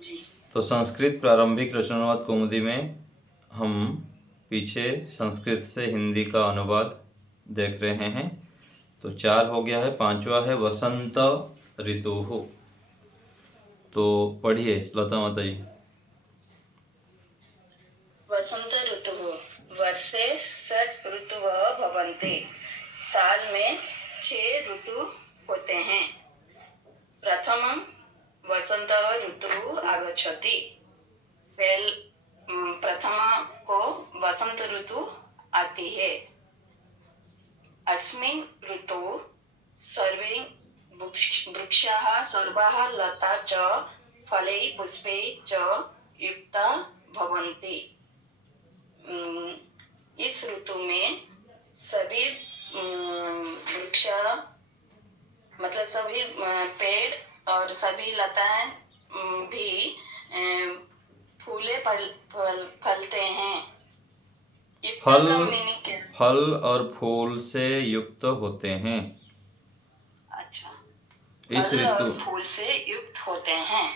जी। तो संस्कृत प्रारंभिक रचनावाद कौमुदी में हम पीछे संस्कृत से हिंदी का अनुवाद देख रहे हैं। तो 4 हो गया है, 5वां है वसंत ऋतु। तो पढ़िए लता माता जी। वसंत ऋतुः वर्षे षट् ऋतवः भवन्ति। साल में 6 ऋतु होते हैं। प्रथमं वसंत ऋतुः आगच्छति। प्रथमा को वसंत ऋतु आती है। अस्मिन् ऋतौ सर्वे वृक्षाः सर्वाः लता च फलैः पुष्पैः च युक्ता भवन्ति। इस ऋतु में सभी वृक्ष मतलब सभी पेड़ और सभी लताएं भी फूले फलते हैं। युक्ता का मीनिंग क्या? फल और फूल से युक्त होते हैं। अच्छा, इस फल ऋतु और फूल से युक्त होते हैं।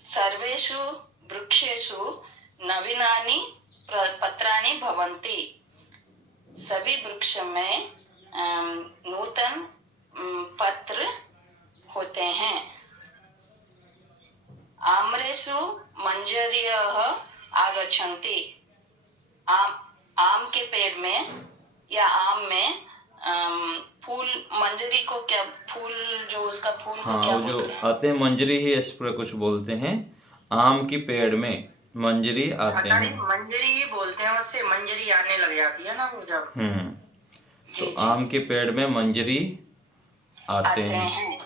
सर्वेषु वृक्षेषु नवीनानि पत्राणि भवन्ति। सभी वृक्ष में नूतन पत्र होते हैं। आम्रेषु मंजरीयः आगच्छन्ति। आम के पेड़ में या आम में फूल, मंजरी को क्या फूल, जो उसका फूल को क्या वो जो बोलते हैं? आते हैं मंजरी ही इस पर कुछ बोलते हैं। आम की पेड़ में मंजरी आते हैं। मंजरी ही बोलते हैं, उससे मंजरी आने लग जाती है ना वो जब। तो आम के पेड़ में मंजरी आते हैं।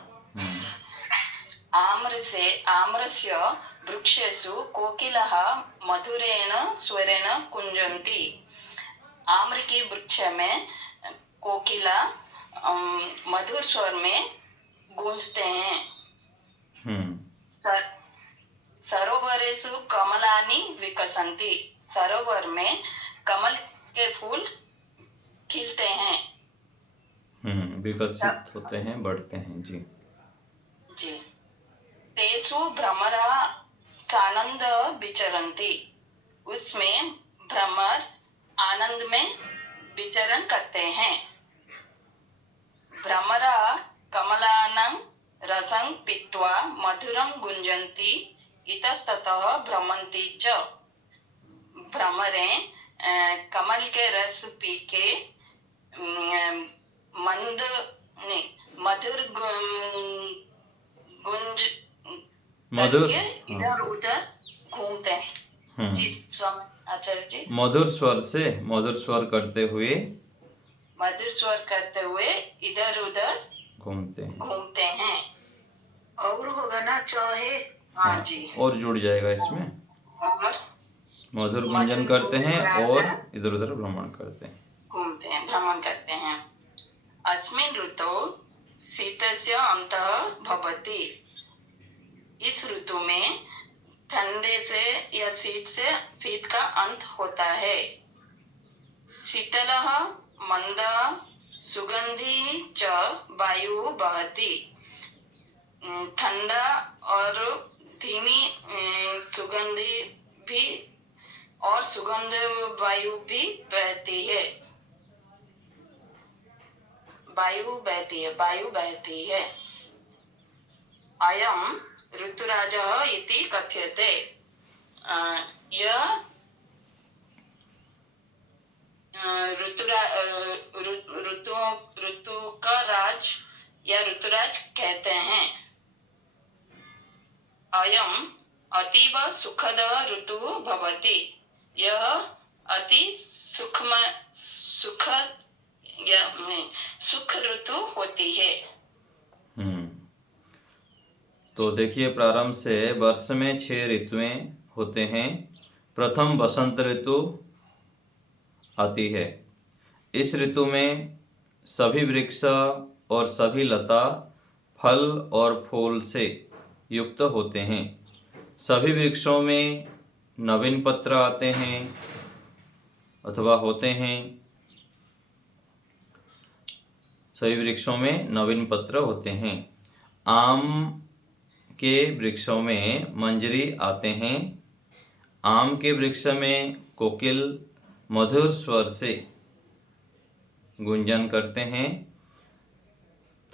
आम्रस्य वृक्षेषु कोकिलः मधुरेण स्वरेण कुंजन्ति। आम्र के वृक्ष में कोकिला मधुर स्वर में गूंजते हैं। सरोवरेषु कमलानि विकसन्ति। सरोवर में कमल के फूल खिलते हैं। विकसित होते हैं, बढ़ते हैं। जी जी। तेषु भ्रमरा सानंद विचरन्ति। उसमें भ्रमर आनंद में विचरण करते हैं। भ्रमरा कमलानां रसं पीत्वा मधुरं गुंजन्ति इतस्ततः भ्रमन्ति च। भ्रमरें कमल के रस पी के मधुर गुंज करके इधर उधर घूमते हैं। जी स्वामी आचार्य जी। मधुर स्वर करते हुए इधर उधर घूमते हैं। और होगा ना चाहे। हाँ जी, और जुड़ जाएगा इसमें। और मधुर गुंजन करते हैं और इधर उधर भ्रमण करते हैं, घूमते हैं, भ्रमण करते हैं। अस्मिन् ऋतौ शीतस्य अन्तः भवति। इस ऋतु में ठंडे से या शीत का अंत होता है। शीतलः मंदः सुगंधी च वायु बहति। ठंडा और धीमी सुगंधी भी और सुगंध वायु भी बहती है। वायु बहती है। अयम ऋतुराजः इति कथ्यते। यह ऋतु का राज या ऋतुराज कहते हैं। अयम अतीव सुखद ऋतु भवति। यह अति सुख ऋतु होती है। तो देखिए, प्रारंभ से वर्ष में 6 ऋतुएं होते हैं। प्रथम वसंत ऋतु आती है। इस ऋतु में सभी वृक्ष और सभी लता फल और फूल से युक्त होते हैं। सभी वृक्षों में नवीन पत्र आते हैं अथवा होते हैं। सभी वृक्षों में नवीन पत्र होते हैं। आम के वृक्षों में मंजरी आते हैं। आम के वृक्ष में कोकिल मधुर स्वर से गुंजन करते हैं।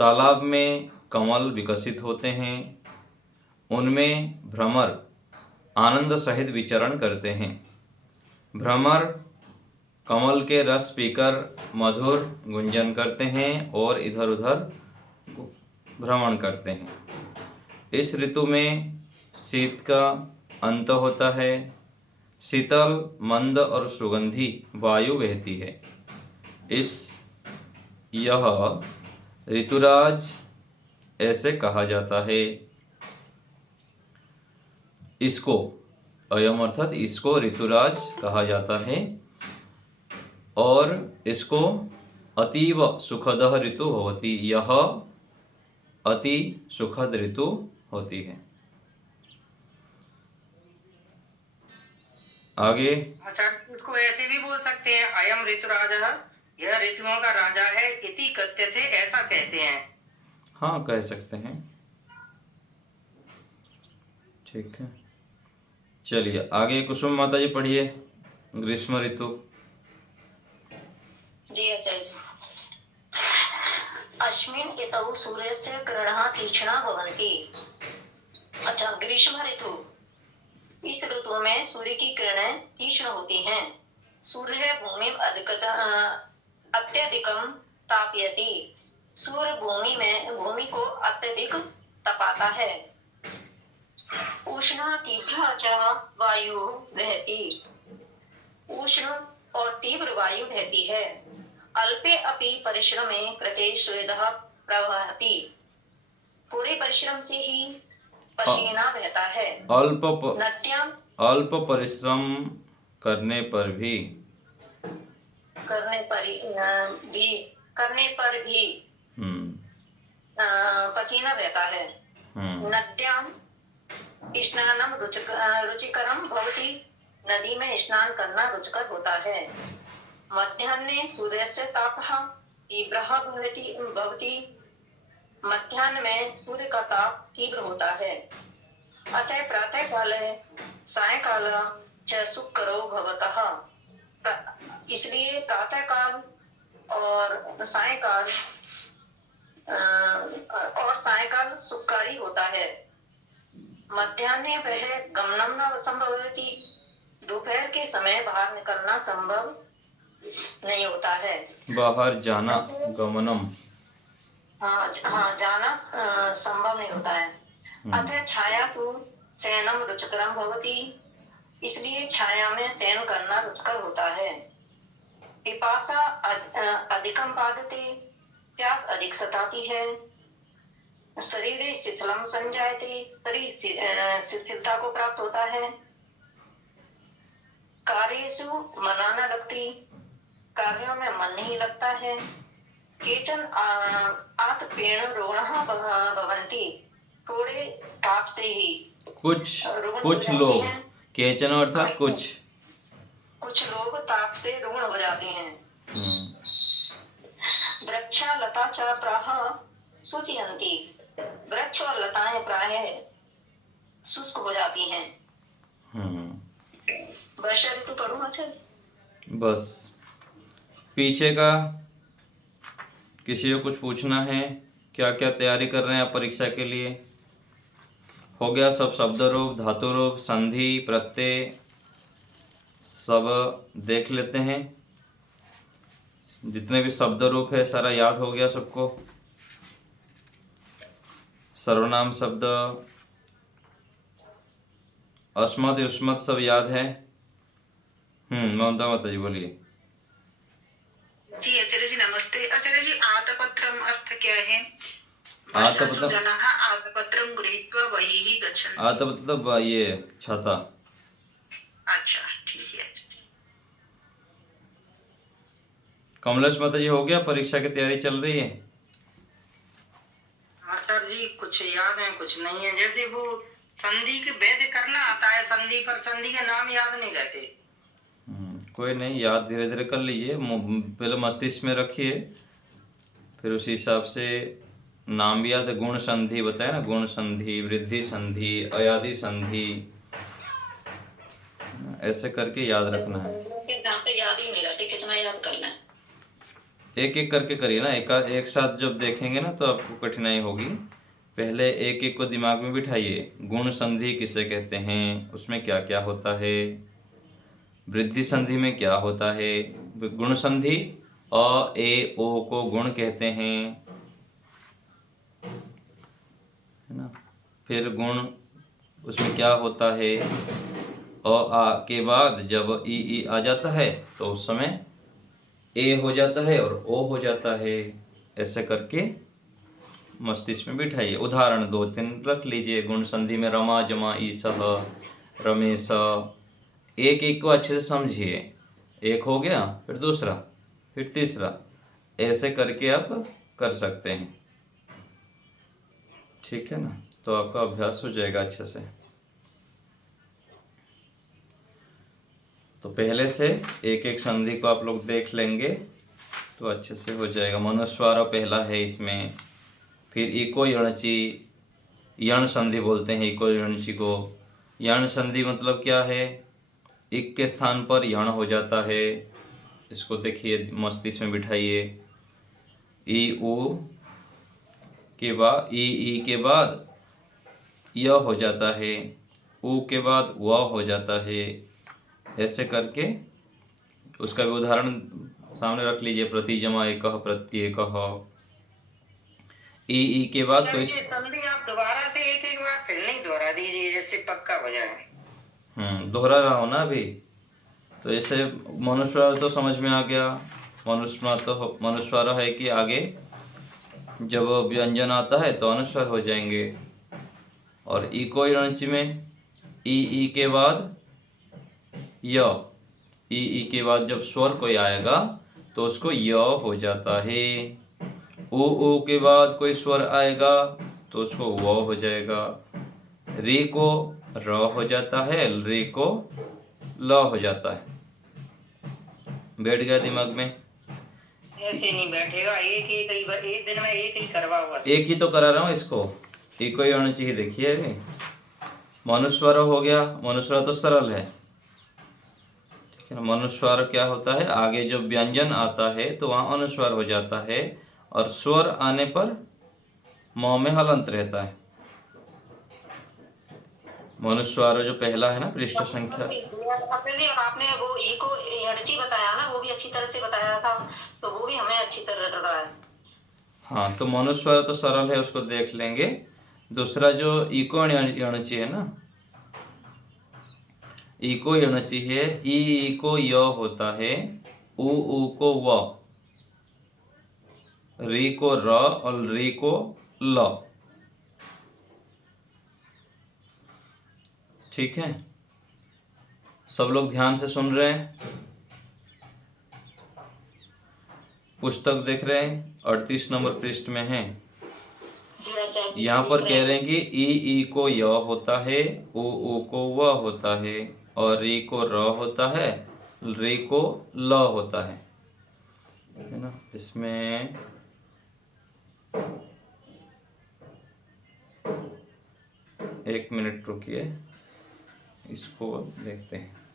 तालाब में कमल विकसित होते हैं। उनमें भ्रमर आनंद सहित विचरण करते हैं। भ्रमर कमल के रस पीकर मधुर गुंजन करते हैं और इधर उधर भ्रमण करते हैं। इस ऋतु में शीत का अंत होता है। शीतल मंद और सुगंधी वायु बहती है। यह ऋतुराज ऐसे कहा जाता है। इसको अयम अर्थात इसको ऋतुराज कहा जाता है और इसको अतीव सुखद ऋतु होती। यह अति सुखद ऋतु होती है। आगे आचार्य इसको ऐसे भी बोल सकते हैं, अयम ऋतुराजः, यह ऋतुओं का राजा है, इति कथ्यते, ऐसा कहते हैं। हाँ, कह सकते हैं। ठीक है, चलिए आगे कुसुम माता जी पढ़िए ग्रीष्म ऋतु। जी आचार्य जी। अस्मिन् ऋतौ सूर्यस्य किरणः तीक्ष्णा भवन्ति। अच्छा, ग्रीष्म ऋतु, इस ऋतु में सूर्य की किरणें तीक्ष्ण होती हैं। सूर्य भूमि अत्यधिकम तापयति। सूर्य भूमि को अत्यधिक तपाता है। उष्ण तीव्र च वायु बहती। उष्ण और तीव्र वायु बहती है। अल्पे अपि परिश्रमे कृते स्वेदः प्रवहति। थोड़े परिश्रम से ही पसीना बहता है। अल्प परिश्रम करने पर भी पसीना बहता है। नद्याम स्नानम रुचिकरम भवति। नदी में स्नान करना रुचिकर होता है। मध्याह्ने सूर्यस्य तापः तीव्रः भवति। मध्याह्न में सूर्य का ताप तीव्र होता है। अतः प्रातः काले सायंकाल च सुकरो भवतः। इसलिए प्रातः काल और सायंकाल सुखकारी होता है। मध्याह्ने वह गमनम न संभवति। दोपहर के समय बाहर निकलना संभव नहीं होता है। बाहर जाना, गमनम, जाना संभव नहीं होता है। अतः छायासु शयनम रुचिकरम भवति। इसलिए छाया में शयन करना रुचिकर होता है। पिपासा अधिकम बाधते। प्यास अधिक सताती है। शरीर शिथिलम संजायते। शरीर शिथिलता को प्राप्त होता है। कार्येषु मना न लगती। कार्यों में मन नहीं लगता है। केचन आतपेण रोणः भवन्ति। थोड़े ताप से ही कुछ लोग, केचन अर्थात कुछ लोग ताप से रुग्ण हो जाते हैं। वृक्षा लता च प्राह शुष्यन्ति। वृक्ष और लताएं प्राय शुष्क हो जाती हैं। वर्षा ऋतु पढ़ूं आचार्य? बस पीछे का किसी को कुछ पूछना है? क्या क्या तैयारी कर रहे हैं आप परीक्षा के लिए? हो गया सब? शब्द रूप, धातु रूप, संधि, प्रत्यय सब देख लेते हैं। जितने भी शब्द रूप है सारा याद हो गया सबको? सर्वनाम शब्द, अस्मत् युष्मत् सब याद है? ममता माता जी बोलिए। जी आचार्य जी नमस्ते। आचार्य जी आतपत्रम अर्थ क्या है? आतपत्रम गृहीत्वा बहिः गच्छन्ति। आतपत्र ये छाता। अच्छा ठीक है। कमलेश माता जी हो गया? परीक्षा की तैयारी चल रही है? आचार्य जी कुछ याद है कुछ नहीं है। जैसे वो संधि के वेद करना आता है, संधि पर संधि के नाम याद नहीं रहते। कोई नहीं, याद धीरे धीरे कर लीजिए। पहले मस्तिष्क में रखिए, फिर उसी हिसाब से नाम भी याद है, गुण संधि बताया ना, गुण संधि, वृद्धि संधि, अयादि संधि, ऐसे करके याद रखना है। यहाँ पे याद ही नहीं रहती, कितना याद कर लें। एक एक करके करिए ना, एक साथ जब देखेंगे ना तो आपको कठिनाई होगी। पहले एक एक को दिमाग में बिठाइए। गुण संधि किसे कहते हैं, उसमें क्या क्या होता है, वृद्धि संधि में क्या होता है। गुण संधि अ ए ओ को गुण कहते हैं, है ना। फिर गुण उसमें क्या होता है, अ आ के बाद जब ई आ जाता है तो उस समय ए हो जाता है और ओ हो जाता है। ऐसे करके मस्तिष्क में बिठाइए। उदाहरण 2-3 रख लीजिए। गुण संधि में रमा जमा ईसह रमेश, एक एक को अच्छे से समझिए। एक हो गया, फिर दूसरा, फिर तीसरा, ऐसे करके आप कर सकते हैं। ठीक है ना, तो आपका अभ्यास हो जाएगा अच्छे से। तो पहले से एक एक संधि को आप लोग देख लेंगे तो अच्छे से हो जाएगा। मनुस्वार पहला है इसमें। फिर इको यणची, यण संधि बोलते हैं इको यणची को। यण संधि मतलब क्या है, इक के स्थान पर यण हो जाता है। इसको देखिए, मस्तिष्क में बिठाइए। ई उ के बाद ई के बाद य हो जाता है, उ के बाद व हो जाता है। ऐसे करके उसका भी उदाहरण सामने रख लीजिए। प्रतिजमा एकह प्रत्येकह। ई के बाद सर कोई ये संधि आप दोबारा से एक एक बार फिर नहीं दोहरा दीजिए, जैसे पक्का हो जाए। दोहरा रहा हो ना अभी। तो ऐसे मनुस्वार तो समझ में आ गया। मनुस्वार है कि आगे जब व्यंजन आता है तो अनुस्वार हो जाएंगे। और इको यणची में ई के बाद य, ई के बाद जब स्वर कोई आएगा तो उसको य हो जाता है। उ के बाद कोई स्वर आएगा तो उसको व हो जाएगा। रे को र हो जाता है, रे को ल हो जाता है। बैठ गया दिमाग में? ऐसे नहीं बैठेगा, एक दिन में एक ही करवा हुआ। एक ही तो करा रहा हूँ इसको। इको यणची ही देखिए अभी। मनुस्वार हो गया। मनुस्वार तो सरल है, ठीक है ना। मनुस्वार क्या होता है, आगे जब व्यंजन आता है तो वहाँ अनुस्वार हो जाता है और स्वर आने पर म में हलंत रहता है। मनुस्वार जो पहला है ना, पृष्ठ संख्या। अब आपने वो ई को यणची बताया ना, वो भी अच्छी तरह से बताया था, तो वो भी हमें अच्छी तरह लगा है। हाँ, तो मनुस्वार तो सरल है, उसको देख लेंगे। दूसरा जो इको यणची है ना, इको यणची है। ई को य होता है, उ को व, री को र और री को ल। ठीक है, सब लोग ध्यान से सुन रहे हैं। पुस्तक देख रहे हैं, 38 नंबर पृष्ठ में है। यहाँ पर कह रहे हैं कि ई को य होता है, उ को व होता है और री को र होता है, री को ल होता है ना। इसमें एक मिनट रुकिए, इसको देखते हैं।